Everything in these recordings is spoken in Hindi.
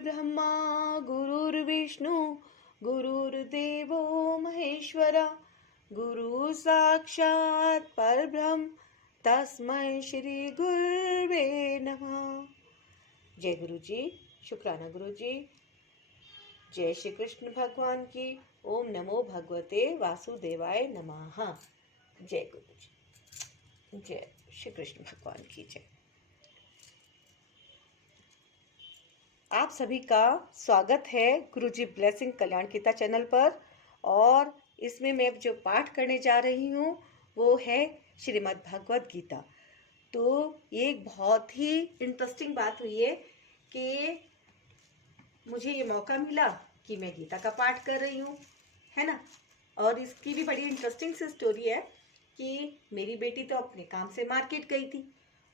गुरुर्ब्रह्मा गुरुर्विष्णु गुरुर्देवो महेश्वरा गुरु साक्षात् परब्रह्म तस्मै श्री गुरुवे नमः। जय गुरु जी, शुक्राना गुरु जी। जय श्री कृष्ण भगवान की। ओम नमो भगवते वासुदेवाय नमः। जय गुरु जी, जय श्री कृष्ण भगवान की जय। आप सभी का स्वागत है गुरुजी ब्लेसिंग कल्याण गीता चैनल पर। और इसमें मैं जो पाठ करने जा रही हूँ वो है श्रीमद् भगवत गीता। तो ये एक बहुत ही इंटरेस्टिंग बात हुई है कि मुझे ये मौका मिला कि मैं गीता का पाठ कर रही हूँ, है ना। और इसकी भी बड़ी इंटरेस्टिंग सी स्टोरी है कि मेरी बेटी तो अपने काम से मार्केट गई थी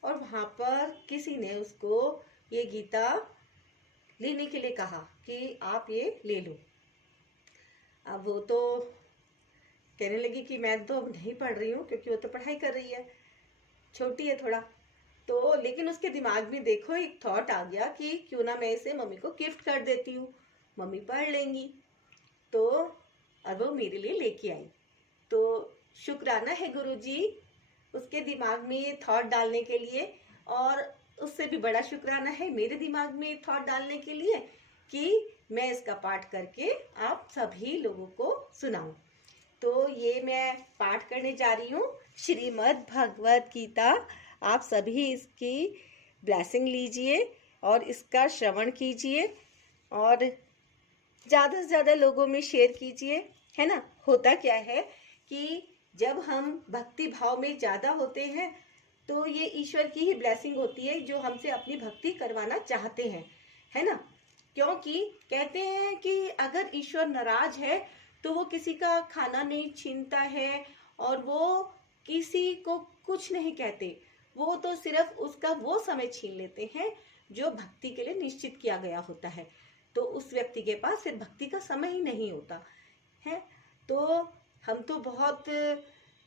और वहाँ पर किसी ने उसको ये गीता लेने के लिए कहा कि आप ये ले लो। अब वो तो कहने लगी कि मैं तो नहीं पढ़ रही हूँ, क्योंकि वो तो पढ़ाई कर रही है, छोटी है थोड़ा। तो लेकिन उसके दिमाग में देखो एक थॉट आ गया कि क्यों ना मैं इसे मम्मी को गिफ्ट कर देती हूँ, मम्मी पढ़ लेंगी। तो अब वो मेरे लिए लेके आई। तो शुक्राना है गुरुजी उसके दिमाग में ये थॉट डालने के लिए, और उससे भी बड़ा शुक्राना है मेरे दिमाग में थॉट डालने के लिए कि मैं इसका पाठ करके आप सभी लोगों को सुनाऊं। तो ये मैं पाठ करने जा रही हूँ श्रीमद् भगवत गीता। आप सभी इसकी ब्लेसिंग लीजिए और इसका श्रवण कीजिए और ज़्यादा से ज़्यादा लोगों में शेयर कीजिए, है ना। होता क्या है कि जब हम भक्ति भाव में ज़्यादा होते हैं तो ये ईश्वर की ही ब्लेसिंग होती है जो हमसे अपनी भक्ति करवाना चाहते हैं, है ना। क्योंकि कहते हैं कि अगर ईश्वर नाराज है तो वो किसी का खाना नहीं छीनता है और वो किसी को कुछ नहीं कहते, वो तो सिर्फ उसका वो समय छीन लेते हैं जो भक्ति के लिए निश्चित किया गया होता है। तो उस व्यक्ति के पास फिर भक्ति का समय ही नहीं होता है। तो हम तो बहुत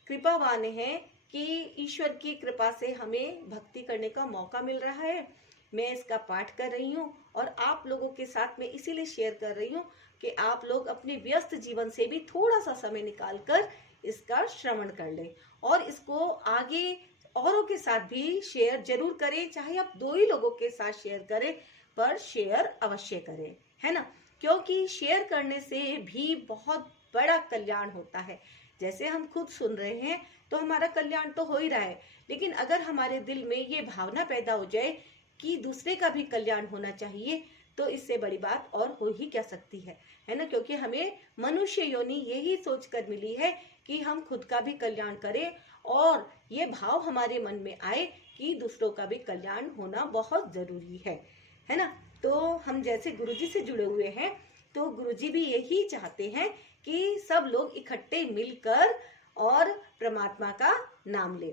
कृपावान हैं कि ईश्वर की कृपा से हमें भक्ति करने का मौका मिल रहा है। मैं इसका पाठ कर रही हूँ और आप लोगों के साथ में इसीलिए शेयर कर रही हूँ कि आप लोग अपने व्यस्त जीवन से भी थोड़ा सा समय निकालकर इसका श्रवण कर लें और इसको आगे औरों के साथ भी शेयर जरूर करें। चाहे आप 2 ही लोगों के साथ शेयर करें, पर शेयर अवश्य करें, है ना। क्योंकि शेयर करने से भी बहुत बड़ा कल्याण होता है। जैसे हम खुद सुन रहे हैं तो हमारा कल्याण तो हो ही रहा है, लेकिन अगर हमारे दिल में ये भावना पैदा हो जाए कि दूसरे का भी कल्याण होना चाहिए तो इससे बड़ी बात और हो ही क्या सकती है ना। क्योंकि हमें मनुष्य योनि यही सोचकर मिली है कि हम खुद का भी कल्याण करें और ये भाव हमारे मन में आए कि दूसरों का भी कल्याण होना बहुत जरूरी है ना। तो हम जैसे गुरुजी से जुड़े हुए हैं तो गुरुजी भी यही चाहते हैं कि सब लोग इकट्ठे मिलकर और परमात्मा का नाम ले।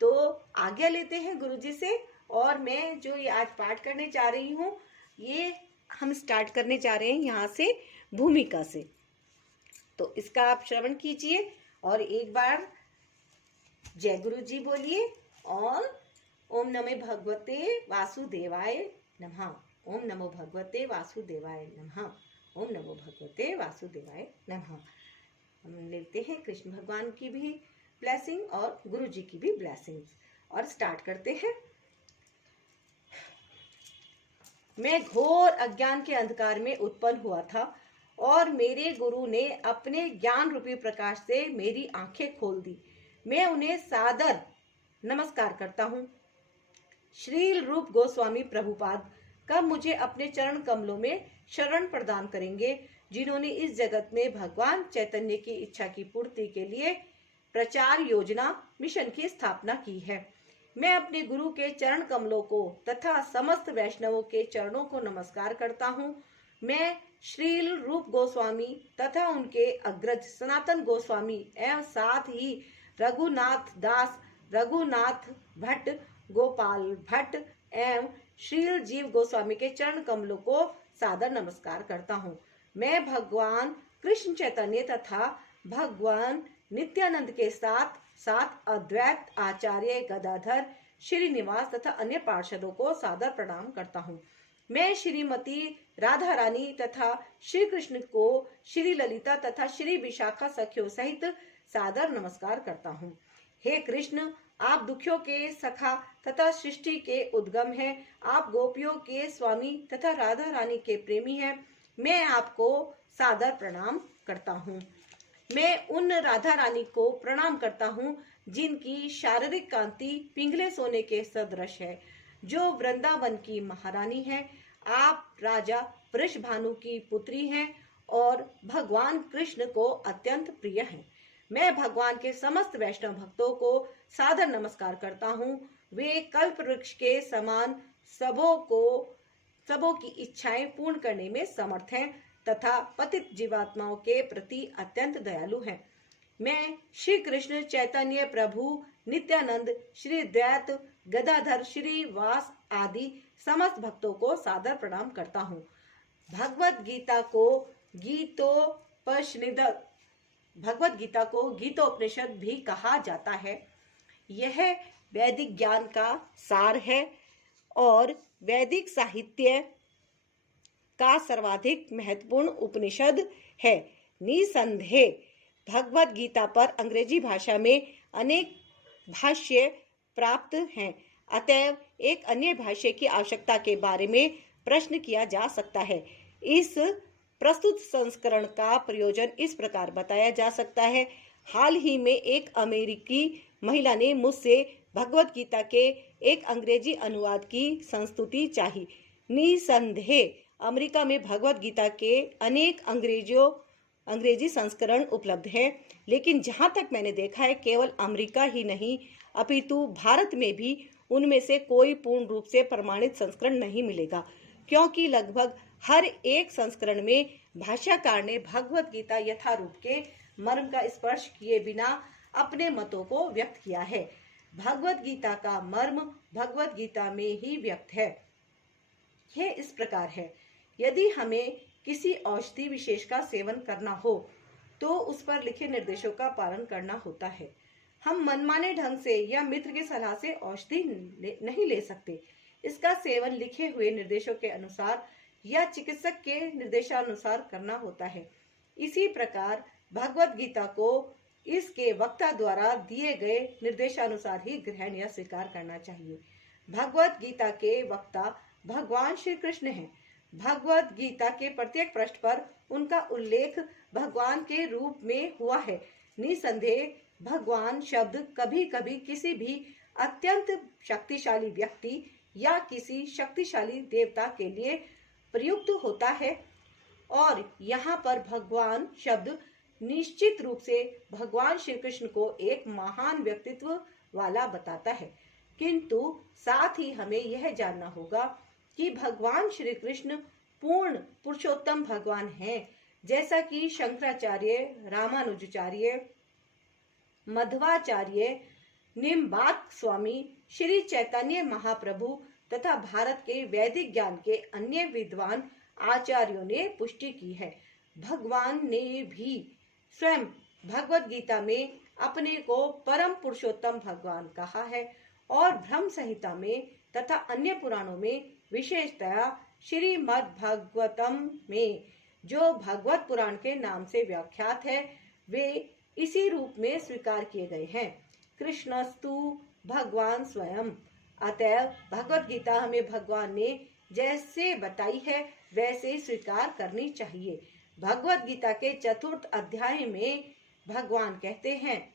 तो आज्ञा लेते हैं गुरुजी से। और मैं जो ये आज पाठ करने जा रही हूँ ये हम स्टार्ट करने जा रहे हैं यहाँ से भूमिका से। तो इसका आप श्रवण कीजिए और एक बार जय गुरु जी बोलिए और ओम नमो भगवते वासुदेवाय नमः। ओम नमो भगवते वासुदेवाय नमः। ओम नमो भगवते वासुदेवाय नमः। हम लेते हैं कृष्ण भगवान की भी ब्लेसिंग और गुरु जी की भी ब्लेसिंग और स्टार्ट करते हैं। मैं घोर अज्ञान के अंधकार में उत्पन्न हुआ था और मेरे गुरु ने अपने ज्ञान रूपी प्रकाश से मेरी आंखें खोल दी। मैं उन्हें सादर नमस्कार करता हूँ। श्रील रूप गोस्वामी प्रभुपाद कब मुझे अपने चरण कमलों में शरण प्रदान करेंगे, जिन्होंने इस जगत में भगवान चैतन्य की इच्छा की पूर्ति के लिए प्रचार योजना मिशन की स्थापना की है। मैं अपने गुरु के चरण कमलों को तथा समस्त वैष्णवों के चरणों को नमस्कार करता हूँ। मैं श्रील रूप गोस्वामी तथा उनके अग्रज सनातन गोस्वामी एवं साथ ही रघुनाथ दास, रघुनाथ भट्ट, गोपाल भट्ट एवं श्रील जीव गोस्वामी के चरण कमलों को सादर नमस्कार करता हूँ। मैं भगवान कृष्ण चैतन्य तथा भगवान नित्यानंद के साथ साथ अद्वैत आचार्य गदाधर श्रीनिवास तथा अन्य पार्षदों को सादर प्रणाम करता हूँ। मैं श्रीमती राधा रानी तथा श्री कृष्ण को श्री ललिता तथा श्री विशाखा सखियों सहित सादर नमस्कार करता हूँ। हे कृष्ण, आप दुखियों के सखा तथा सृष्टि के उद्गम हैं। आप गोपियों के स्वामी तथा राधा रानी के प्रेमी हैं। मैं आपको सादर प्रणाम करता हूँ। मैं उन राधा रानी को प्रणाम करता हूँ जिनकी शारीरिक कांति पिंगले सोने के सदृश है, जो वृंदावन की महारानी है। आप राजा वृषभानु की पुत्री हैं और भगवान कृष्ण को अत्यंत प्रिय हैं। मैं भगवान के समस्त वैष्णव भक्तों को सादर नमस्कार करता हूँ। वे कल्प वृक्ष के समान सबों की इच्छाएं पूर्ण करने में समर्थ हैं तथा पतित जीवात्माओं के प्रति अत्यंत दयालु हैं। मैं श्री कृष्ण चैतन्य प्रभु नित्यानंद, श्री द्वैत गदाधर, श्री वास आदि समस्त भक्तों को सादर प्रणाम करता हूँ। भगवत गीता को गीतोपनिषद भी कहा जाता है। यह वैदिक ज्ञान का सार है और वैदिक साहित्य का सर्वाधिक महत्वपूर्ण उपनिषद है। निसंदेह भगवत गीता पर अंग्रेजी भाषा में अनेक भाष्य प्राप्त हैं। अतएव एक अन्य भाष्य की आवश्यकता के बारे में प्रश्न किया जा सकता है। इस प्रस्तुत संस्करण का प्रयोजन इस प्रकार बताया जा सकता है। हाल ही में एक अमेरिकी महिला ने मुझसे भगवत गीता के एक अंग्रेजी अनुवाद की संस्तुति चाही। निसंदेह अमेरिका में भगवत गीता के अनेक अंग्रेजी संस्करण उपलब्ध हैं, लेकिन जहां तक मैंने देखा है केवल अमेरिका ही नहीं अपितु भारत में भी उनमें से कोई पूर्ण रूप से प्रमाणित संस्करण नहीं मिलेगा, क्योंकि लगभग हर एक संस्करण में भाष्यकार ने भगवत गीता यथारूप के मर्म का स्पर्श किए बिना अपने मतों को व्यक्त किया है। भगवत गीता का मर्म भगवत गीता में ही व्यक्त है। यह इस प्रकार है, यदि हमें किसी औषधि विशेष का सेवन करना हो तो उस पर लिखे निर्देशों का पालन करना होता है। हम मनमाने ढंग से या मित्र की सलाह से औषधि नहीं ले सकते। इसका सेवन लिखे हुए निर्देशों के अनुसार या चिकित्सक के निर्देशानुसार करना होता है। इसी प्रकार भगवत गीता को इसके वक्ता द्वारा दिए गए निर्देशानुसार ही ग्रहण या स्वीकार करना चाहिए। भगवत गीता के वक्ता भगवान श्री कृष्ण हैं। भगवत गीता के प्रत्येक पृष्ठ पर उनका उल्लेख भगवान के रूप में हुआ है। निसंदेह भगवान शब्द कभी कभी किसी भी अत्यंत शक्तिशाली व्यक्ति या किसी शक्तिशाली देवता के लिए प्रयुक्त होता है, और यहाँ पर भगवान शब्द निश्चित रूप से भगवान श्री कृष्ण को एक महान व्यक्तित्व वाला बताता है। किंतु साथ ही हमें यह जानना होगा कि भगवान श्री कृष्ण पूर्ण पुरुषोत्तम भगवान हैं, जैसा कि शंकराचार्य, रामानुजाचार्य, मध्वाचार्य, निम्बार्क स्वामी, श्री चैतन्य महाप्रभु तथा भारत के वैदिक ज्ञान के अन्य विद्वान आचार्यों ने पुष्टि की है। भगवान ने भी स्वयं भगवत गीता में अपने को परम पुरुषोत्तम भगवान कहा है और ब्रह्म संहिता में तथा अन्य पुराणों में, विशेषतया श्रीमद् भागवतम में जो भगवत पुराण के नाम से व्याख्यात है, वे इसी रूप में स्वीकार किए गए हैं। कृष्णस्तु भगवान स्वयं। अतएव भगवत गीता हमें भगवान ने जैसे बताई है वैसे स्वीकार करनी चाहिए। भगवत गीता के 4th अध्याय में भगवान कहते हैं,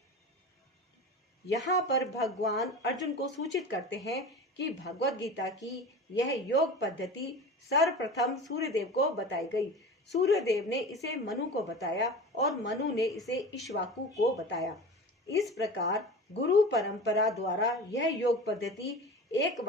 यहाँ पर भगवान अर्जुन को सूचित करते हैं कि भगवत गीता की यह योग पद्धति सर्वप्रथम सूर्यदेव को बताई गई। सूर्यदेव ने इसे मनु को बताया और मनु ने इसे इक्ष्वाकु को बताया। इस प्रकार गुरु परंपरा द्वारा यह योग पद्धति एक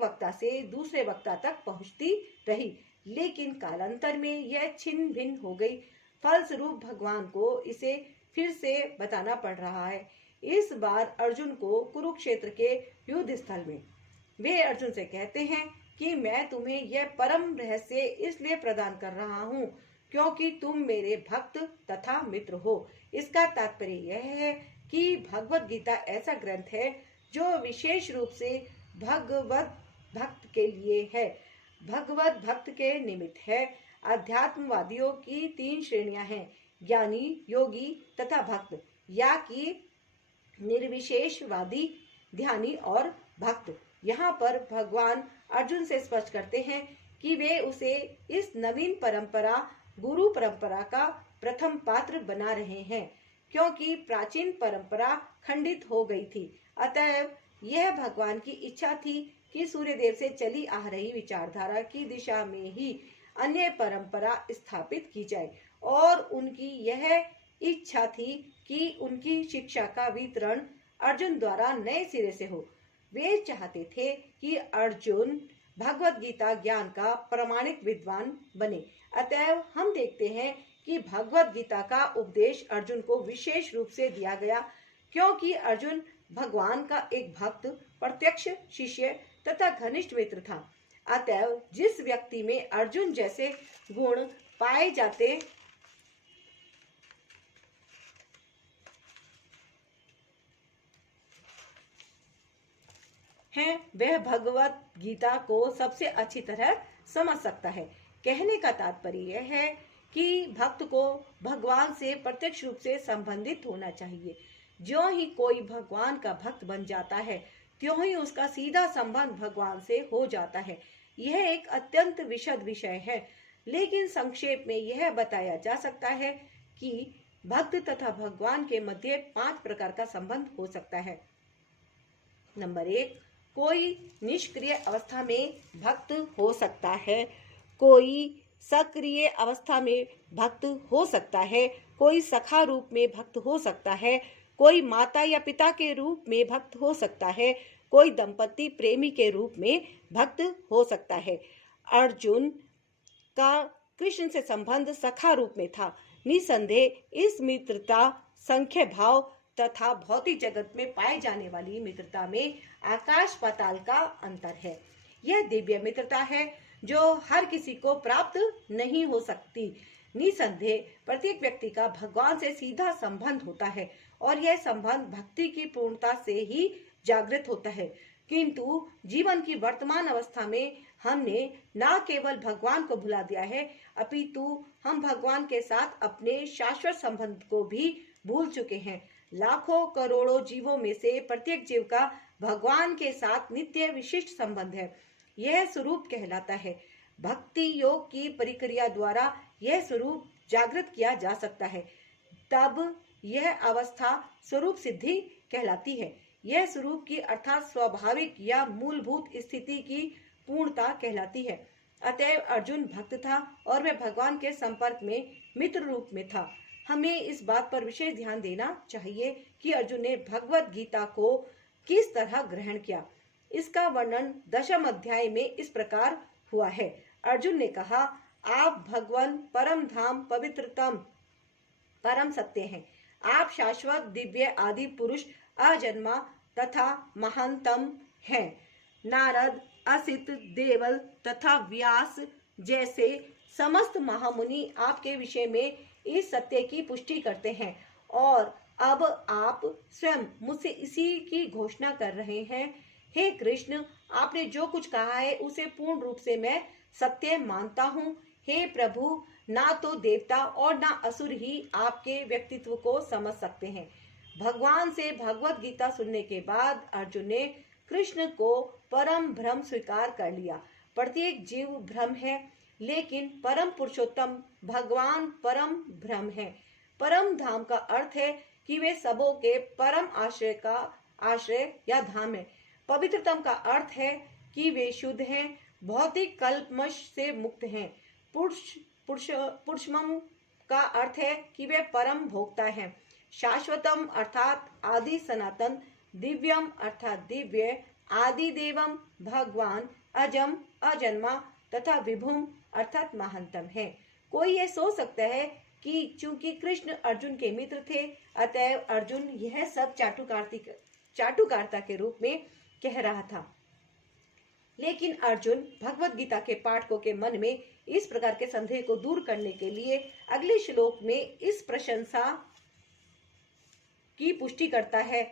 वक्ता से दूसरे वक्ता तक पहुंचती रही, लेकिन कालांतर में यह छिन्न भिन्न हो गई। फलस्वरूप भगवान को इसे फिर से बताना पड़ रहा है। इस बार अर्जुन को कुरुक्षेत्र के युद्ध स्थल में वे अर्जुन से कहते हैं कि मैं तुम्हें यह परम रहस्य इसलिए प्रदान कर रहा हूँ क्योंकि तुम मेरे भक्त तथा मित्र हो। इसका तात्पर्य यह है कि भगवत गीता ऐसा ग्रंथ है जो विशेष रूप से भगवत भक्त के लिए है। भगवत भक्त के निमित्त है। अध्यात्मवादियों की 3 श्रेणियां हैं, ज्ञानी, योगी तथा भक्त, या कि निर्विशेषवादी, ध्यानी और भक्त। यहाँ पर भगवान अर्जुन से स्पष्ट करते हैं कि वे उसे इस नवीन परंपरा, गुरु परंपरा का प्रथम पात्र बना रहे हैं, क्योंकि प्राचीन परंपरा खंडित हो गई थी। अतएव यह भगवान की इच्छा थी कि सूर्यदेव से चली आ रही विचारधारा की दिशा में ही अन्य परंपरा स्थापित की जाए, और उनकी यह इच्छा थी कि उनकी शिक्षा का वितरण अर्जुन द्वारा नए सिरे से हो। वे चाहते थे कि अर्जुन भगवत गीता ज्ञान का प्रमाणिक विद्वान बने। अतएव हम देखते हैं कि भगवत गीता का उपदेश अर्जुन को विशेष रूप से दिया गया, क्योंकि अर्जुन भगवान का एक भक्त, प्रत्यक्ष शिष्य तथा घनिष्ठ मित्र था। अतएव जिस व्यक्ति में अर्जुन जैसे गुण पाए जाते हैं, वह भगवत गीता को सबसे अच्छी तरह समझ सकता है। कहने का तात्पर्य यह है कि भक्त को भगवान से प्रत्यक्ष रूप से संबंधित होना चाहिए। जो ही कोई भगवान का भक्त बन जाता है, त्यों ही उसका सीधा संबंध भगवान से हो जाता है। यह एक अत्यंत विशद विषय है, लेकिन संक्षेप में यह बताया जा सकता है कि भक्त तथा भगवान के मध्य 5 प्रकार का संबंध हो सकता है। नंबर 1, कोई निष्क्रिय अवस्था में भक्त हो सकता है, कोई सक्रिय अवस्था में भक्त हो सकता है, कोई सखा रूप में भक्त हो सकता है, कोई माता या पिता के रूप में भक्त हो सकता है, कोई दंपति प्रेमी के रूप में भक्त हो सकता है। अर्जुन का कृष्ण से संबंध सखा रूप में था। निसंदेह इस मित्रता संख्य भाव तथा भौतिक जगत में पाए जाने वाली मित्रता में आकाश पाताल का अंतर है। यह दिव्य मित्रता है जो हर किसी को प्राप्त नहीं हो सकती। निसंदेह प्रत्येक व्यक्ति का भगवान से सीधा संबंध होता है, और यह संबंध भक्ति की पूर्णता से ही जागृत होता है। किंतु जीवन की वर्तमान अवस्था में हमने न केवल भगवान को भुला दिया है, अपितु हम भगवान के साथ अपने शाश्वत संबंध को भी भूल चुके हैं। लाखों करोड़ों जीवों में से प्रत्येक जीव का भगवान के साथ नित्य विशिष्ट संबंध है। यह स्वरूप कहलाता है। भक्ति योग की प्रक्रिया द्वारा यह स्वरूप जागृत किया जा सकता है। तब यह अवस्था स्वरूप सिद्धि कहलाती है। यह स्वरूप की अर्थात स्वाभाविक या मूलभूत स्थिति की पूर्णता कहलाती है। अतएव अर्जुन भक्त था और वह भगवान के संपर्क में मित्र रूप में था। हमें इस बात पर विशेष ध्यान देना चाहिए कि अर्जुन ने भगवत गीता को किस तरह ग्रहण किया। इसका वर्णन 10वें अध्याय में इस प्रकार हुआ है। अर्जुन ने कहा, आप भगवान परम धाम पवित्रतम परम सत्य हैं। आप शाश्वत दिव्य आदि पुरुष अजन्मा तथा महानतम हैं। नारद, असित, देवल तथा व्यास जैसे समस्त महामुनि आपके विषय में इस सत्य की पुष्टि करते हैं, और अब आप स्वयं मुझसे इसी की घोषणा कर रहे हैं। हे कृष्ण, आपने जो कुछ कहा है उसे पूर्ण रूप से मैं सत्य मानता हूँ। हे प्रभु, ना तो देवता और ना असुर ही आपके व्यक्तित्व को समझ सकते हैं। भगवान से भगवत गीता सुनने के बाद अर्जुन ने कृष्ण को परम ब्रह्म स्वीकार कर लिया। प्रत्येक जीव ब्रह्म है, लेकिन परम पुरुषोत्तम भगवान परम ब्रह्म है। परम धाम का अर्थ है कि वे सबों के परम आश्रय का आश्रय या धाम है। पवित्रतम का अर्थ है कि वे शुद्ध हैं, भौतिक कल्पमश से मुक्त हैं। पुरुषमम का अर्थ है कि वे परम भोक्ता हैं। शाश्वतम अर्थात आदि सनातन, दिव्यम अर्थात दिव्य, आदि देवम भगवान, अजम अजन्मा तथा विभुम अर्थात महानतम है। कोई ये सोच सकता है कि चूंकि कृष्ण अर्जुन के मित्र थे, अतएव अर्जुन यह सब चाटुकारिता के रूप में कह रहा था। लेकिन अर्जुन भगवत गीता के पाठकों के मन में इस प्रकार के संदेह को दूर करने के लिए अगले श्लोक में इस प्रशंसा की पुष्टि करता है,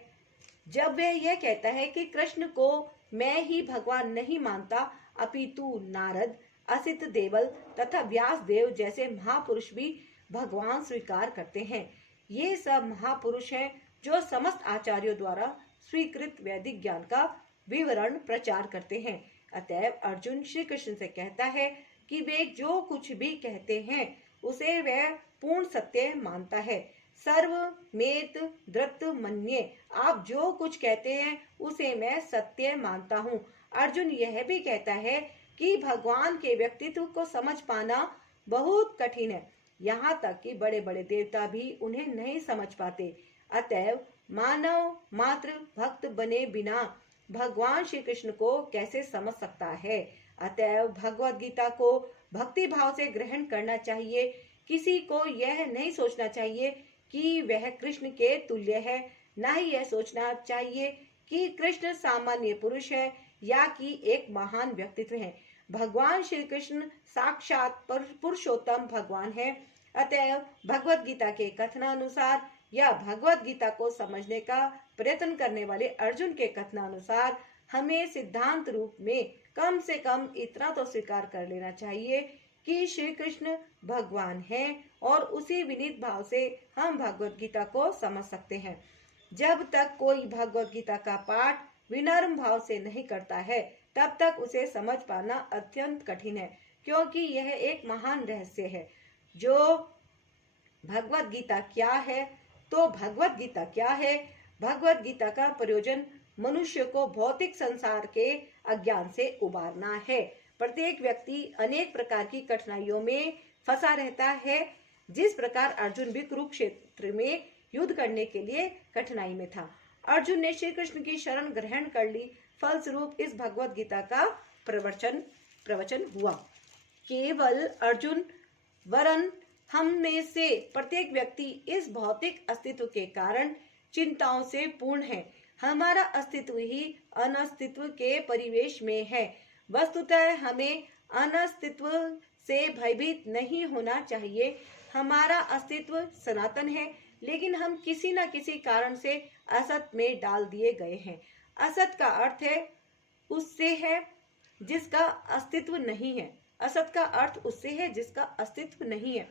जब वह यह कहता है कि कृष्ण को मैं ही भगवान नहीं मानता, अपितु नारद, असित देवल तथा व्यास देव जैसे महापुरुष भी भगवान स्वीकार करते हैं। ये सब महापुरुष हैं जो समस्त आचार्यों द्वारा स्वीकृत वैदिक ज्ञान का विवरण प्रचार करते हैं। अतएव अर्जुन श्री कृष्ण से कहता है कि वे जो कुछ भी कहते हैं उसे वह पूर्ण सत्य मानता है। सर्वमेत धृत मन्ये, आप जो कुछ कहते हैं उसे मैं सत्य मानता हूँ। अर्जुन यह भी कहता है कि भगवान के व्यक्तित्व को समझ पाना बहुत कठिन है, यहाँ तक कि बड़े बड़े देवता भी उन्हें नहीं समझ पाते। अतएव मानव मात्र भक्त बने बिना भगवान श्री कृष्ण को कैसे समझ सकता है। अतएव भगवद गीता को भक्ति भाव से ग्रहण करना चाहिए। किसी को यह नहीं सोचना चाहिए कि वह कृष्ण के तुल्य है, न ही यह सोचना चाहिए कि कृष्ण सामान्य पुरुष है या कि एक महान व्यक्तित्व है। भगवान श्री कृष्ण साक्षात पुरुषोत्तम भगवान है। अतएव भगवद गीता के कथनानुसार या भगवद गीता को समझने का प्रयत्न करने वाले अर्जुन के कथनानुसार हमें सिद्धांत रूप में कम से कम इतना तो स्वीकार कर लेना चाहिए कि श्री कृष्ण भगवान हैं और उसी विनीत भाव से हम भगवद गीता को समझ सकते हैं। जब तक कोई भगवद गीता का पाठ विनम्र भाव से नहीं करता है तब तक उसे समझ पाना अत्यंत कठिन है, क्योंकि यह एक महान रहस्य है। जो भगवद गीता क्या है, तो भगवद गीता क्या है? भगवद गीता का प्रयोजन मनुष्य को भौतिक संसार के अज्ञान से उबारना है। प्रत्येक व्यक्ति अनेक प्रकार की कठिनाइयों में फंसा रहता है। जिस प्रकार अर्जुन भी कुरुक्षेत्र में युद्ध करने के लिए कठिनाई में था, अर्जुन ने श्री कृष्ण की शरण ग्रहण कर ली। फलस्वरूप इस भगवद गीता का प्रवचन हुआ। केवल अर्जुन वरन हम में से प्रत्येक व्यक्ति इस भौतिक अस्तित्व के कारण चिंताओं से पूर्ण है। हमारा अस्तित्व ही अनस्तित्व के परिवेश में है। वस्तुतः हमें अनस्तित्व से भयभीत नहीं होना चाहिए। हमारा अस्तित्व सनातन है, लेकिन हम किसी न किसी कारण से असत में डाल दिए गए हैं। असत का अर्थ है उससे है जिसका अस्तित्व नहीं है। असत का अर्थ उससे है जिसका अस्तित्व नहीं है।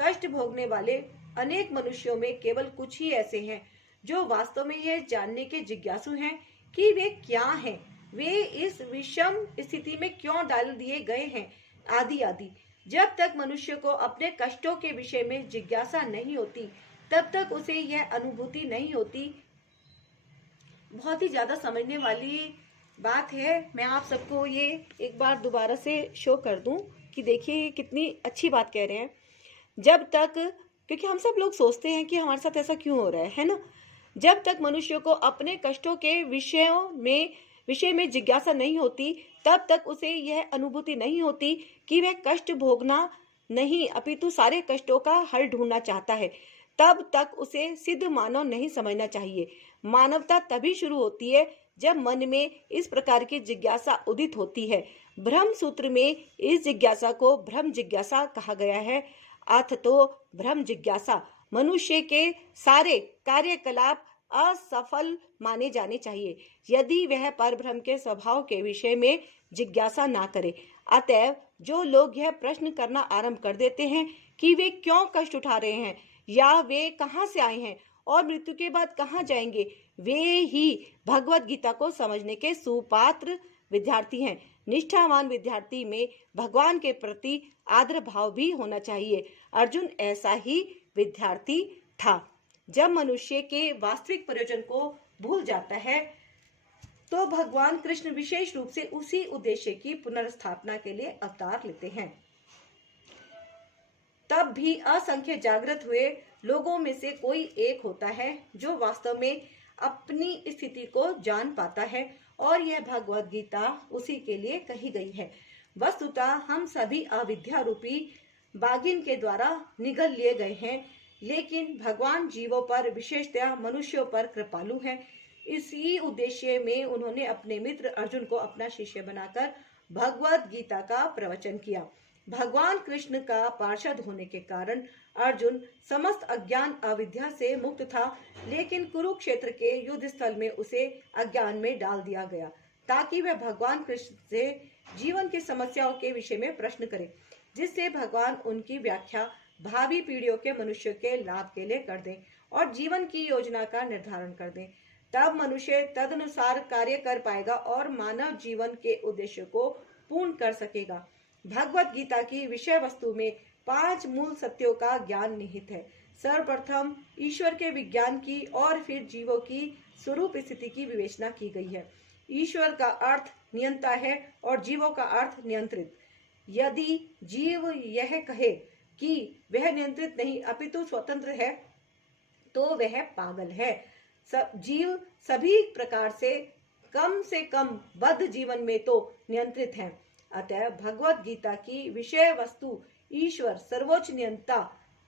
कष्ट भोगने वाले अनेक मनुष्यों में केवल कुछ ही ऐसे हैं जो वास्तव में यह जानने के जिज्ञासु हैं कि वे क्या हैं, वे इस विषम स्थिति में क्यों डाल दिए गए हैं, आदि आदि। जब तक मनुष्य को अपने कष्टों के विषय में जिज्ञासा नहीं होती तब तक उसे यह अनुभूति नहीं होती। बहुत ही ज्यादा समझने वाली बात है। मैं आप सबको ये एक बार दोबारा से शो कर दूं कि देखिए कितनी अच्छी बात कह रहे हैं। जब तक, क्योंकि हम सब लोग सोचते हैं कि हमारे साथ ऐसा क्यों हो रहा है ना। जब तक मनुष्य को अपने कष्टों के विषय में जिज्ञासा नहीं होती तब तक उसे यह अनुभूति नहीं होती कि वह कष्ट भोगना नहीं अपितु सारे कष्टों का हल ढूंढना चाहता है। तब तक उसे सिद्ध मानव नहीं समझना चाहिए। मानवता तभी शुरू होती है जब मन में इस प्रकार की जिज्ञासा उदित होती है। ब्रह्म सूत्र में इस जिज्ञासा को ब्रह्म जिज्ञासा कहा गया है। अर्थ तो ब्रह्म जिज्ञासा मनुष्य के सारे कार्यकलाप असफल माने जाने चाहिए यदि वह परब्रह्म के स्वभाव के विषय में जिज्ञासा ना करे। अतएव जो लोग यह प्रश्न करना आरंभ कर देते हैं कि वे क्यों कष्ट उठा रहे हैं या वे कहां से आए हैं और मृत्यु के बाद कहां जाएंगे, वे ही भगवत गीता को समझने के सुपात्र विद्यार्थी हैं। निष्ठावान विद्यार्थी में भगवान के प्रति आदर भाव भी होना चाहिए। अर्जुन ऐसा ही विद्यार्थी था। जब मनुष्य के वास्तविक प्रयोजन को भूल जाता है तो भगवान कृष्ण विशेष रूप से उसी उद्देश्य की पुनर्स्थापना के लिए अवतार लेते हैं। तब भी असंख्य जागृत हुए लोगों में से कोई एक होता है जो वास्तव में अपनी स्थिति को जान पाता है और यह भगवद गीता उसी के लिए कही गई है। वस्तुतः हम सभी अविद्या रूपी बागिन के द्वारा निगल लिए गए हैं, लेकिन भगवान जीवों पर विशेषतः मनुष्यों पर कृपालु हैं। इसी उद्देश्य में उन्होंने अपने मित्र अर्जुन को अपना शिष्य बनाकर भगवद गीता का प्रवचन किया। भगवान कृष्ण का पार्षद होने के कारण अर्जुन समस्त अज्ञान अविद्या से मुक्त था, लेकिन कुरुक्षेत्र के युद्ध स्थल में उसे अज्ञान में डाल दिया गया। ताकि वह भगवान कृष्ण से जीवन की समस्याओं के विषय में प्रश्न करें, जिससे भगवान उनकी व्याख्या भावी पीढ़ियों के मनुष्य के लाभ के लिए कर दें और जीवन की योजना का निर्धारण कर दें। तब मनुष्य तदनुसार कार्य कर पाएगा और मानव जीवन के उद्देश्य को पूर्ण कर सकेगा। भगवत गीता की विषय वस्तु में 5 मूल सत्यों का ज्ञान निहित है। सर्वप्रथम ईश्वर के विज्ञान की और फिर जीवों की स्वरूप स्थिति की विवेचना की गई है। ईश्वर का अर्थ नियंता है और जीवों का अर्थ नियंत्रित। यदि जीव यह कहे कि वह नियंत्रित नहीं अपितु स्वतंत्र है तो वह पागल है। जीव सभी प्रकार से कम बद्ध जीवन में तो नियंत्रित हैं। अतः भगवत गीता की विषय वस्तु ईश्वर सर्वोच्च नियंता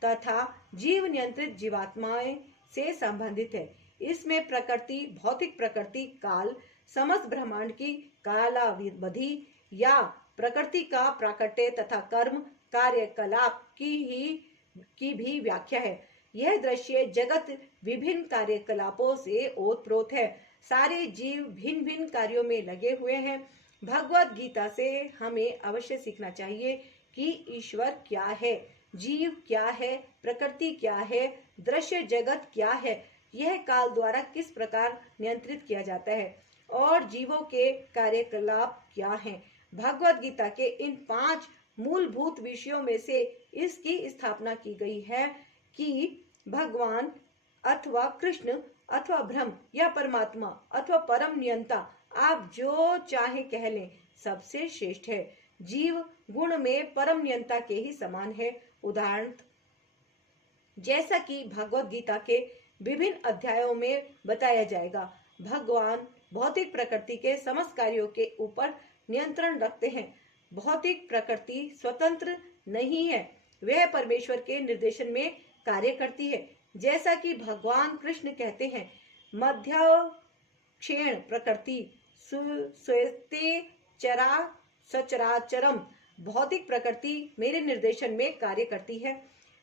तथा जीव नियंत्रित जीवात्माएं से संबंधित है। इसमें प्रकृति, भौतिक प्रकृति, काल, समस्त ब्रह्मांड की कालावधि या प्रकृति का प्राकट्य तथा कर्म कार्यकलाप की भी व्याख्या है। यह दृश्य जगत विभिन्न कार्यकलापों से ओतप्रोत है। सारे जीव भिन्न भिन्न कार्यों में लगे हुए हैं। भगवत गीता से हमें अवश्य सीखना चाहिए कि ईश्वर क्या है, जीव क्या है, प्रकृति क्या है, दृश्य जगत क्या है, यह काल द्वारा किस प्रकार नियंत्रित किया जाता है और जीवों के कार्यकलाप क्या हैं। भगवत गीता के इन 5 मूलभूत विषयों में से इसकी स्थापना की गई है कि भगवान अथवा कृष्ण अथवा ब्रह्म या परमात्मा अथवा परम नियंता, आप जो चाहे कह लें, सबसे श्रेष्ठ है। जीव गुण में परम नियंता के ही समान है। उदाहरण जैसा कि भगवत गीता के विभिन्न अध्यायों में बताया जाएगा, भगवान भौतिक प्रकृति के समस्त कार्यों के ऊपर नियंत्रण रखते हैं। भौतिक प्रकृति स्वतंत्र नहीं है, वह परमेश्वर के निर्देशन में कार्य करती है। जैसा कि भगवान कृष्ण कहते हैं, मध्य प्रकृति स्वेते चरा सचराचरम, भौतिक प्रकृति मेरे निर्देशन में कार्य करती है।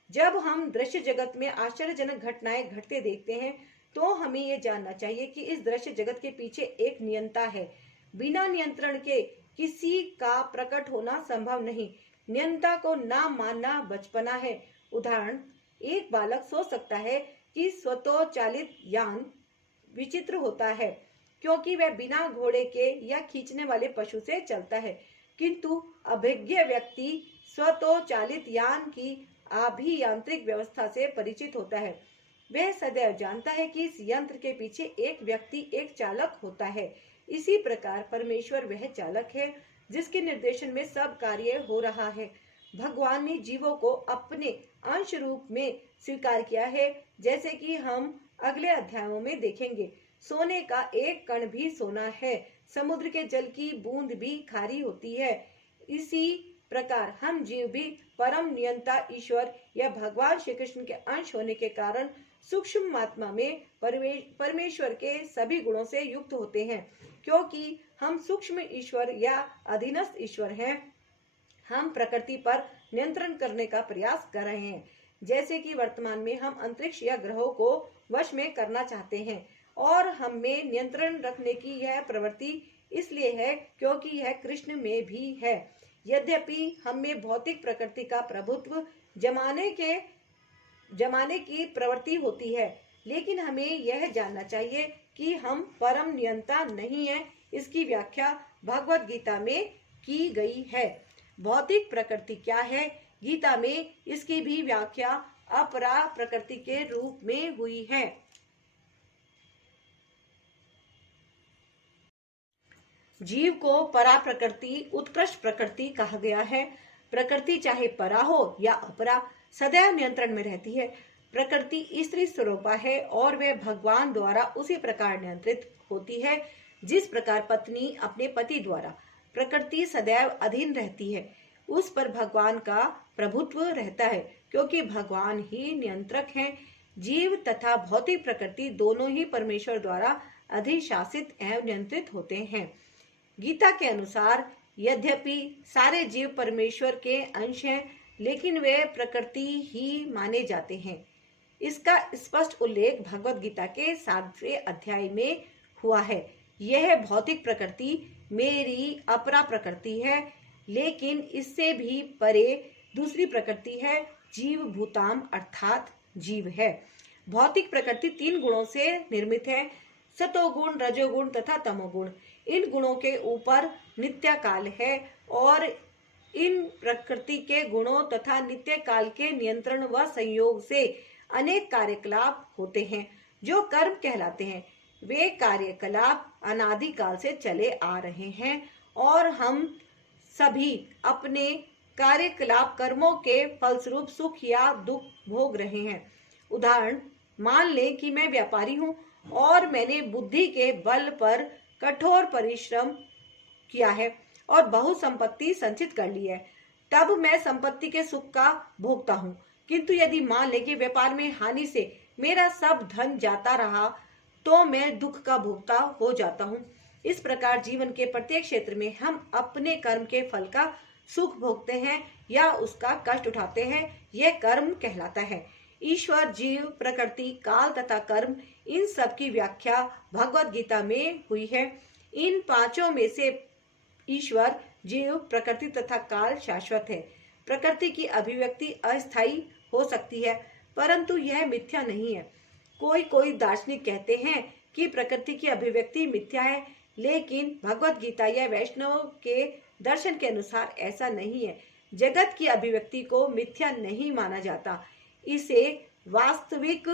जब हम दृश्य जगत में आश्चर्यजनक घटनाएं घटते देखते हैं तो हमें यह जानना चाहिए कि इस दृश्य जगत के पीछे एक नियंता है। बिना नियंत्रण के किसी का प्रकट होना संभव नहीं। नियंता को ना मानना बचपना है। उदाहरण, एक बालक सोच सकता है कि स्वतःचालित यान विचित्र होता है क्योंकि वह बिना घोड़े के या खींचने वाले पशु से चलता है, किंतु अभिज्ञ व्यक्ति स्वतःचालित यान की अभियांत्रिक व्यवस्था से परिचित होता है। वह सदैव जानता है कि इस यंत्र के पीछे एक व्यक्ति, एक चालक होता है। इसी प्रकार परमेश्वर वह चालक है जिसके निर्देशन में सब कार्य हो रहा है। भगवान ने जीवों को अपने अंश रूप में स्वीकार किया है, जैसे कि हम अगले अध्यायों में देखेंगे। सोने का एक कण भी सोना है, समुद्र के जल की बूंद भी खारी होती है। इसी प्रकार हम जीव भी परम नियंता ईश्वर या भगवान श्री कृष्ण के अंश होने के कारण सूक्ष्म आत्मा में परमेश्वर के सभी गुणों से युक्त होते हैं। क्योंकि हम सूक्ष्म ईश्वर या अधीनस्थ ईश्वर हैं, हम प्रकृति पर नियंत्रण करने का प्रयास कर रहे हैं। जैसे कि वर्तमान में हम अंतरिक्ष या ग्रहों को वश में करना चाहते हैं और हम में नियंत्रण रखने की यह प्रवृत्ति इसलिए है क्योंकि यह कृष्ण में भी है। यद्यपि हम में भौतिक प्रकृति का प्रभुत्व जमाने की प्रवृत्ति होती है, लेकिन हमें यह जानना चाहिए कि हम परम नियंता नहीं हैं। इसकी व्याख्या भगवत गीता में की गई है। भौतिक प्रकृति क्या है? गीता में इसकी भी व्याख्या अपरा प्रकृति के रूप में हुई है। जीव को परा प्रकृति, उत्कृष्ट प्रकृति कहा गया है। प्रकृति चाहे परा हो या अपरा, सदैव नियंत्रण में रहती है। प्रकृति स्त्री स्वरूपा है और वह भगवान द्वारा उसी प्रकार नियंत्रित होती है जिस प्रकार पत्नी अपने पति द्वारा। प्रकृति सदैव अधीन रहती है, उस पर भगवान का प्रभुत्व रहता है क्योंकि भगवान ही नियंत्रक हैं। जीव तथा भौतिक प्रकृति दोनों ही परमेश्वर द्वारा अधिशासित एवं नियंत्रित होते हैं। गीता के अनुसार यद्यपि सारे जीव परमेश्वर के अंश हैं, लेकिन वे प्रकृति ही माने जाते हैं। इसका स्पष्ट उल्लेख भगवत गीता के 7वें अध्याय में हुआ है। यह भौतिक प्रकृति मेरी अपरा प्रकृति है, लेकिन इससे भी परे दूसरी प्रकृति है, जीव भूताम अर्थात जीव है। भौतिक प्रकृति 3 गुणों से निर्मित है, सतोगुण, रजोगुण तथा तमोगुण। इन गुणों के ऊपर नित्य काल है और इन प्रकृति के गुणों तथा नित्य काल के नियंत्रण व संयोग से अनेक कार्यकलाप होते हैं जो कर्म कहलाते हैं। वे कार्यकलाप अनादिकाल से चले आ रहे हैं और हम सभी अपने कार्यकलाप कर्मों के फलस्वरूप सुख या दुख भोग रहे हैं। उदाहरण, मान लें कि मैं व्यापारी हूँ और मैंने बुद्धि के बल पर कठोर परिश्रम किया है और बहुत संपत्ति संचित कर ली है, तब मैं संपत्ति के सुख का भोगता हूँ। किंतु यदि मान लें कि व्यापार में हानि से मेरा सब धन जाता रहा तो मैं दुख का भोगता हो जाता हूँ। इस प्रकार जीवन के प्रत्येक क्षेत्र में हम अपने कर्म के फल का सुख भोगते हैं या उसका कष्ट उठाते हैं, यह कर्म कहलाता है। ईश्वर, जीव, प्रकृति, काल तथा कर्म, इन सब की व्याख्या भगवत गीता में हुई है। इन पांचों में से ईश्वर, जीव, प्रकृति तथा काल शाश्वत है। प्रकृति की अभिव्यक्ति अस्थायी हो सकती है, परंतु यह मिथ्या नहीं है। कोई दार्शनिक कहते हैं कि प्रकृति की अभिव्यक्ति मिथ्या है, लेकिन भगवत गीता या वैष्णव के दर्शन के अनुसार ऐसा नहीं है। जगत की अभिव्यक्ति को मिथ्या नहीं माना जाता, इसे वास्तविक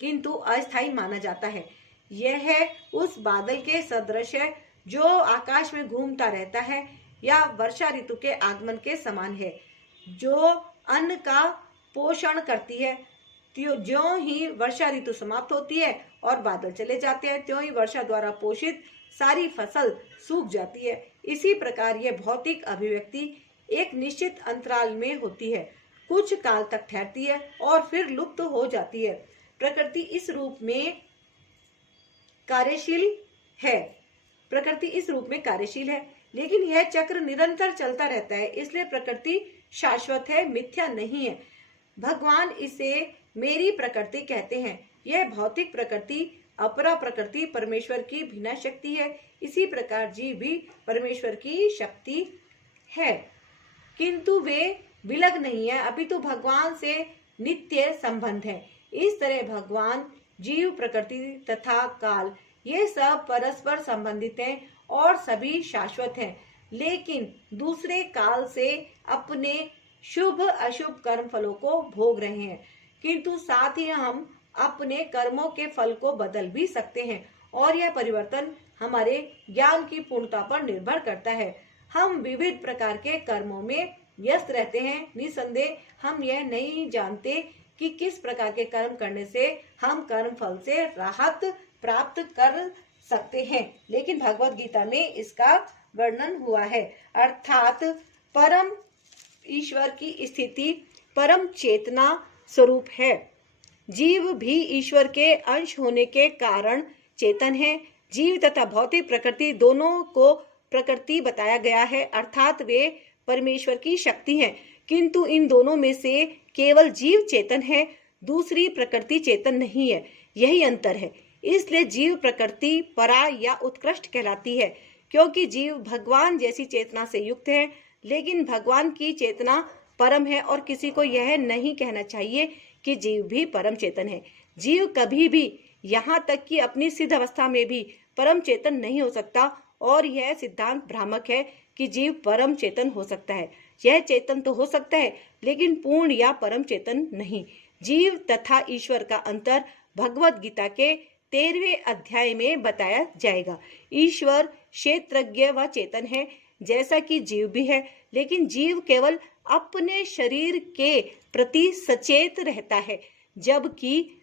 किंतु अस्थायी माना जाता है। यह उस बादल के सदृश है जो आकाश में घूमता रहता है या वर्षा ऋतु के आगमन के समान है, जो अन्न का पोषण करती है। ज्यों ही वर्षा ऋतु समाप्त होती है और बादल चले जाते हैं, त्यों ही वर्षा द्वारा पोषित सारी फसल सूख जाती है। इसी प्रकार यह भौतिक अभिव्यक्ति एक निश्चित अंतराल में होती है, कुछ काल तक ठहरती है और फिर लुप्त हो जाती है। प्रकृति इस रूप में कार्यशील है, लेकिन यह चक्र निरंतर चलता रहता है, इसलिए प्रकृति शाश्वत है, मिथ्या नहीं है। भगवान इसे मेरी प्रकृति कहते हैं। यह भौतिक प्रकृति अपरा प्रकृति परमेश्वर की भिन्न शक्ति है। इसी प्रकार जीव भी परमेश्वर की शक्ति है, किंतु वे विलग नहीं है, अपितु भगवान से नित्य संबंध है। इस तरह भगवान, जीव, प्रकृति तथा काल, ये सब परस्पर संबंधित हैं और सभी शाश्वत हैं, लेकिन दूसरे काल से अपने शुभ अशुभ कर्म फलों को भोग रहे हैं। किंतु साथ ही हम अपने कर्मों के फल को बदल भी सकते हैं और यह परिवर्तन हमारे ज्ञान की पूर्णता पर निर्भर करता है। हम विविध प्रकार के कर्मों में व्यस्त रहते हैं। निसंदेह हम यह नहीं जानते कि किस प्रकार के कर्म करने से हम कर्म फल से राहत प्राप्त कर सकते हैं, लेकिन भगवत गीता में इसका वर्णन हुआ है। अर्थात परम ईश्वर की स्थिति परम चेतना स्वरूप है। जीव भी ईश्वर के अंश होने के कारण चेतन है। जीव तथा भौतिक प्रकृति दोनों को प्रकृति बताया गया है, अर्थात वे परमेश्वर की शक्ति है, किंतु इन दोनों में से केवल जीव चेतन है, दूसरी प्रकृति चेतन नहीं है। यही अंतर है। इसलिए जीव प्रकृति परा या उत्कृष्ट कहलाती है, क्योंकि जीव भगवान जैसी चेतना से युक्त है, लेकिन भगवान की चेतना परम है और किसी को यह नहीं कहना चाहिए कि जीव भी परम चेतन है। जीव कभी भी, यहाँ तक कि अपनी सिद्ध अवस्था में भी परम चेतन नहीं हो सकता और यह सिद्धांत भ्रामक है कि जीव परम चेतन हो सकता है। यह चेतन तो हो सकता है, लेकिन पूर्ण या परम चेतन नहीं। जीव तथा ईश्वर का अंतर भगवत गीता के 13वें अध्याय में बताया जाएगा। ईश्वर क्षेत्रज्ञ व चेतन है, जैसा कि जीव भी है, लेकिन जीव केवल अपने शरीर के प्रति सचेत रहता है, जबकि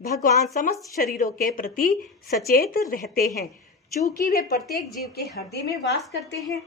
भगवान समस्त शरीरों के प्रति सचेत रहते हैं। चूंकि वे प्रत्येक जीव के हृदय में वास करते हैं,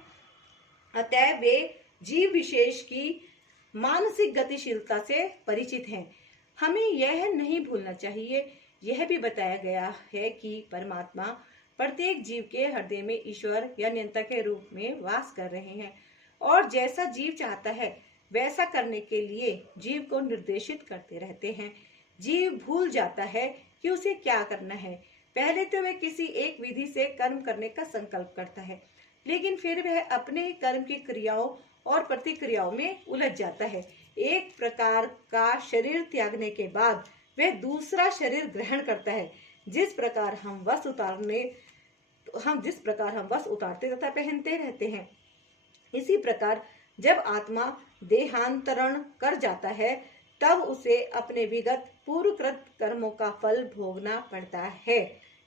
अतः वे जीव विशेष की मानसिक गतिशीलता से परिचित हैं। हमें यह नहीं भूलना चाहिए, यह भी बताया गया है कि परमात्मा प्रत्येक जीव के हृदय में ईश्वर या नियंता के रूप में वास कर रहे हैं और जैसा जीव चाहता है वैसा करने के लिए जीव को निर्देशित करते रहते हैं। जीव भूल जाता है कि उसे क्या करना है। पहले तो वह किसी एक विधि से कर्म करने का संकल्प करता है, लेकिन फिर वह अपने ही कर्म की क्रियाओं और प्रतिक्रियाओं में उलझ जाता है। एक प्रकार का शरीर त्यागने के बाद वह दूसरा शरीर ग्रहण करता है। जिस प्रकार हम वस्त्र उतारते तथा पहनते रहते हैं, इसी प्रकार जब आत्मा देहांतरण कर जाता है तब उसे अपने विगत पूर्वकृत कर्मों का फल भोगना पड़ता है।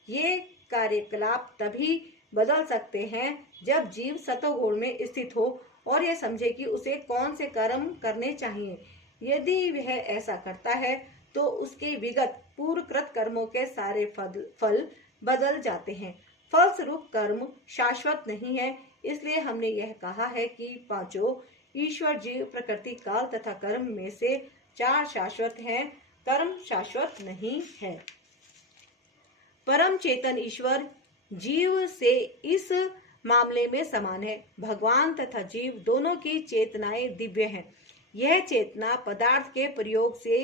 ये कार्यकलाप तभी बदल सकते हैं जब जीव सतोगुण में स्थित हो और यह समझे कि उसे कौन से कर्म करने चाहिए। यदि वह ऐसा करता है तो उसके विगत पूर्वकृत कर्मों के सारे फल बदल जाते हैं। फलस्वरूप कर्म शाश्वत नहीं है। इसलिए हमने यह कहा है कि पांचों ईश्वर, जीव, प्रकृति, काल तथा कर्म में से 4 शाश्वत हैं, कर्म शाश्वत नहीं है। परम चेतन ईश्वर जीव से इस मामले में समान है। भगवान तथा जीव दोनों की चेतनाएं दिव्य हैं। यह चेतना पदार्थ के प्रयोग से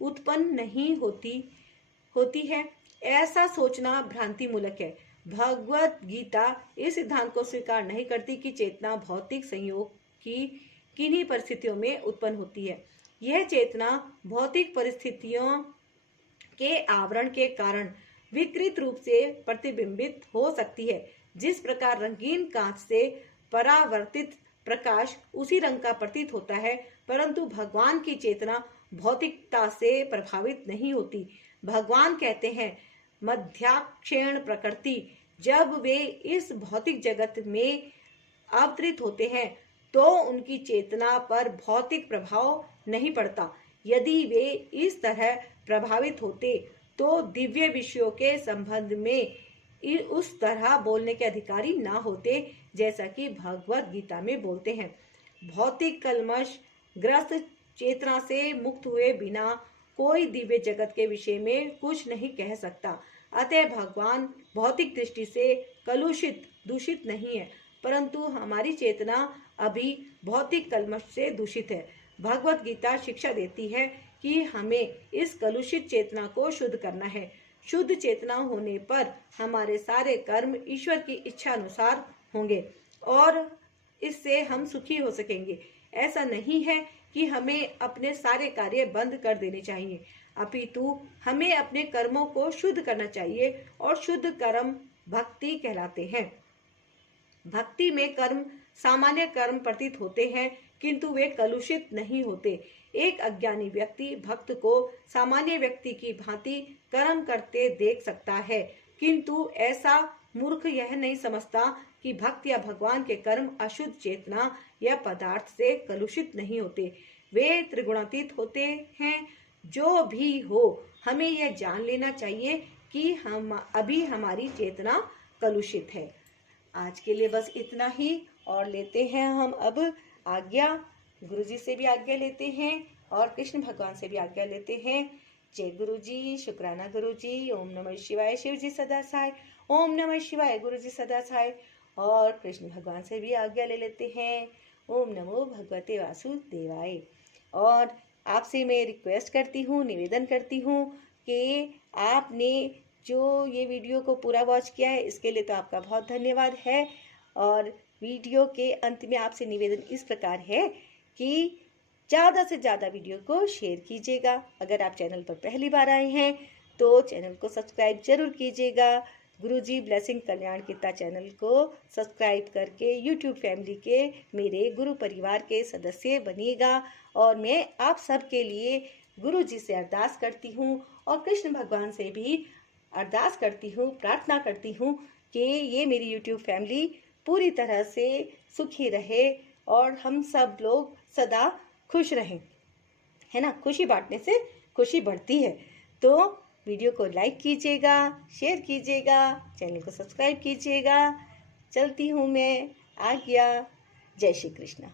उत्पन्न नहीं होती है, ऐसा सोचना भ्रांति मूलक है। भगवत गीता इस सिद्धांत को स्वीकार नहीं करती कि चेतना भौतिक संयोग की किन्हीं परिस्थितियों में उत्पन्न होती है। यह चेतना भौतिक परिस्थितियों के आवरण के कारण विकृत रूप से प्रतिबिंबित हो सकती है। जिस प्रकार रंगीन कांच से परावर्तित प्रकाश उसी रंग का प्रतीत होता है, परंतु भगवान की चेतना भौतिकता से प्रभावित नहीं होती। भगवान कहते हैं, मध्याक्षेण प्रकृति, जब वे इस भौतिक जगत में अवतरित होते हैं तो उनकी चेतना पर भौतिक प्रभाव नहीं पड़ता। यदि वे इस तरह प्रभावित होते तो दिव्य विषयों के संबंध में उस तरह बोलने के अधिकारी ना होते, जैसा कि भगवत गीता में बोलते हैं। भौतिक कलमश ग्रस्त चेतना से मुक्त हुए बिना कोई दिव्य जगत के विषय में कुछ नहीं कह सकता। अतः भगवान भौतिक दृष्टि से दूषित नहीं है, परंतु हमारी चेतना अभी भौतिक कलमश से दूषित है। भगवत गीता शिक्षा देती है कि हमें इस कलुषित चेतना को शुद्ध करना है। शुद्ध चेतना होने पर हमारे सारे कर्म ईश्वर की इच्छा अनुसार होंगे और इससे हम सुखी हो सकेंगे। ऐसा नहीं है कि हमें अपने सारे कार्य बंद कर देने चाहिए, अपितु हमें अपने कर्मों को शुद्ध करना चाहिए और शुद्ध कर्म भक्ति कहलाते हैं। भक्ति में कर्म सामान्य कर्म प्रतीत होते हैं, किंतु वे कलुषित नहीं होते। एक अज्ञानी व्यक्ति भक्त को सामान्य व्यक्ति की भांति कर्म करते देख सकता है, किंतु ऐसा मूर्ख यह नहीं समझता कि भक्त या भगवान के कर्म अशुद्ध चेतना या पदार्थ से कलुषित नहीं होते, वे त्रिगुणातीत होते हैं। जो भी हो, हमें यह जान लेना चाहिए कि अभी हमारी चेतना कलुषित है। आज के लिए बस इतना ही, और लेते हैं हम अब आज्ञा। गुरुजी से भी आज्ञा लेते हैं और कृष्ण भगवान से भी आज्ञा लेते हैं। जय गुरुजी, शुक्राना गुरुजी। ओम नमः शिवाय। शिव जी सदा सहाय। ओम नमः शिवाय। गुरुजी सदा सहाय। और कृष्ण भगवान से भी आज्ञा ले लेते हैं। ओम नमो भगवते वासुदेवाय। और आपसे मैं रिक्वेस्ट करती हूँ, निवेदन करती हूँ कि आपने जो ये वीडियो को पूरा वॉच किया है, इसके लिए तो आपका बहुत धन्यवाद है। और वीडियो के अंत में आपसे निवेदन इस प्रकार है कि ज़्यादा से ज़्यादा वीडियो को शेयर कीजिएगा। अगर आप चैनल पर पहली बार आए हैं तो चैनल को सब्सक्राइब जरूर कीजिएगा। गुरुजी ब्लेसिंग कल्याण गीता चैनल को सब्सक्राइब करके यूट्यूब फैमिली के मेरे गुरु परिवार के सदस्य बनिएगा। और मैं आप सबके लिए गुरुजी से अरदास करती हूँ और कृष्ण भगवान से भी अरदास करती हूँ, प्रार्थना करती हूँ कि ये मेरी यूट्यूब फैमिली पूरी तरह से सुखी रहे और हम सब लोग सदा खुश रहें, है ना। खुशी बांटने से खुशी बढ़ती है। तो वीडियो को लाइक कीजिएगा, शेयर कीजिएगा, चैनल को सब्सक्राइब कीजिएगा। चलती हूँ मैं, आज्ञा। जय श्री कृष्ण।